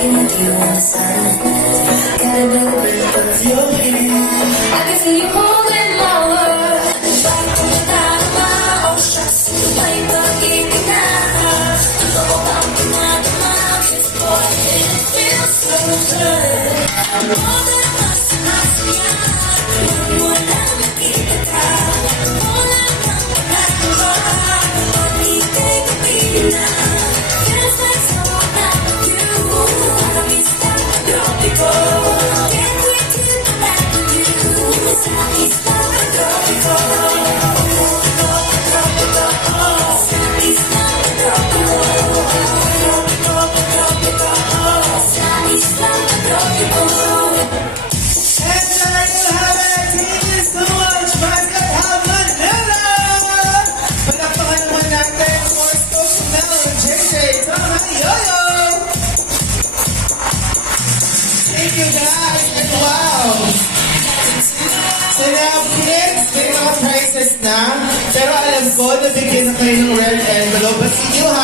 walking with you in the sun. Got a blueprint of your hand. I can feel you holding my world. Back to the dynamite. Oh, stress is playing the game now. Go about the mountains, boy, and it feels so good. More than a must, one time to keep it down. All I know, money take a beat now. Feels like someone out of you. Wanna be stuck, don't be cold. Can't wait to get back with you. Wanna be stuck, don't be cold. Thank you guys, and wow! So now, kids, may mga prizes na. Pero alam ko, nabigyan na kayo ng red envelope. But you have